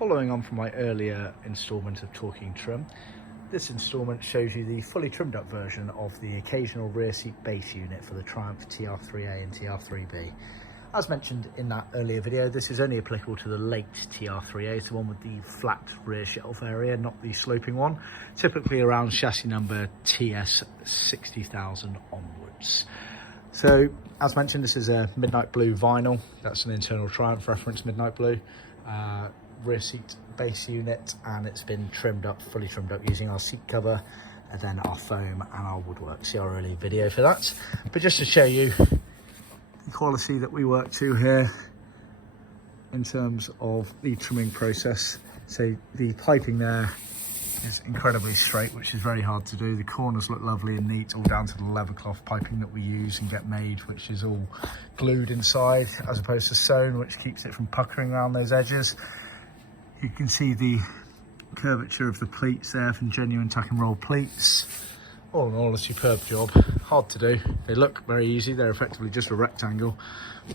Following on from my earlier instalment of talking trim, this instalment shows you the fully trimmed up version of the occasional rear seat base unit for the Triumph TR3A and TR3B. As mentioned in that earlier video, this is only applicable to the late TR3A, the one with the flat rear shelf area, not the sloping one, typically around chassis number TS 60,000 onwards. So, as mentioned, this is a midnight blue vinyl. That's an internal Triumph reference midnight blue. Rear seat base unit, and it's been trimmed up, fully trimmed up using our seat cover and then our foam and our woodwork. See our earlier video for that. But just to show you the quality that we work to here in terms of the trimming process. So the piping there is incredibly straight, which is very hard to do. The corners look lovely and neat, all down to the leather cloth piping that we use and get made, which is all glued inside as opposed to sewn, which keeps it from puckering around those edges. You can see the curvature of the pleats there from genuine tuck and roll pleats. All in all, a superb job. Hard to do. They look very easy. They're effectively just a rectangle,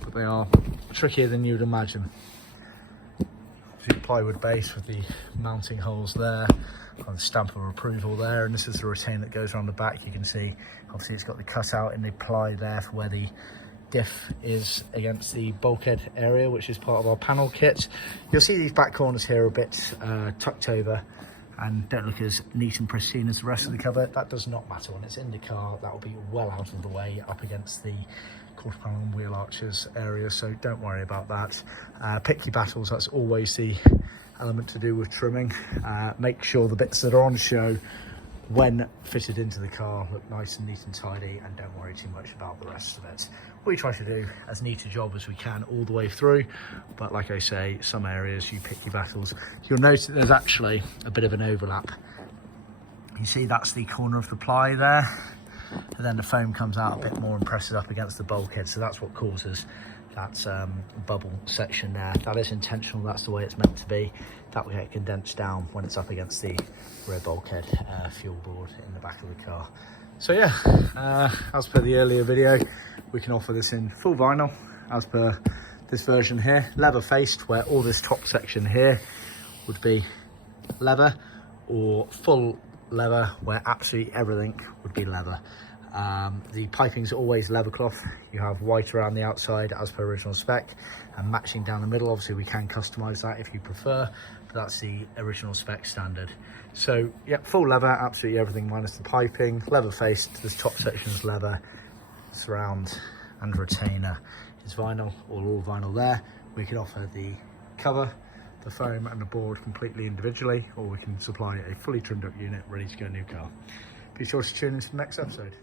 but they are trickier than you would imagine. Obviously, plywood base with the mounting holes there, and the stamp of approval there, and this is the retain that goes around the back. You can see, obviously, it's got the cutout in the ply there for where the diff is against the bulkhead area, which is part of our panel kit. You'll see these back corners here are a bit tucked over and don't look as neat and pristine as the rest of the cover. That does not matter when it's in the car. That will be well out of the way up against the quarter panel and wheel arches area, so don't worry about that. Pick your battles, that's always the element to do with trimming. Make sure the bits that are on show when fitted into the car look nice and neat and tidy, and don't worry too much about the rest of it. We try to do as neat a job as we can all the way through, but like I say, some areas you pick your battles. You'll notice that there's actually a bit of an overlap. You see that's the corner of the ply there, and then the foam comes out a bit more and presses up against the bulkhead, so that's what causes that bubble section there. That is intentional, that's the way it's meant to be. That will get condensed down when it's up against the rear bulkhead fuel board in the back of the car. So yeah, as per the earlier video, we can offer this in full vinyl, as per this version here, leather faced, where all this top section here would be leather, or full leather, where absolutely everything would be leather. The piping's always leather cloth. You have white around the outside as per original spec, and matching down the middle. Obviously we can customize that if you prefer, but that's the original spec standard. So yeah, full leather, absolutely everything minus the piping. Leather faced, this top section is leather, surround and retainer is vinyl, all vinyl there. We can offer the cover, the foam and the board completely individually, or we can supply a fully trimmed up unit ready to go new car. Be sure to tune into the next episode.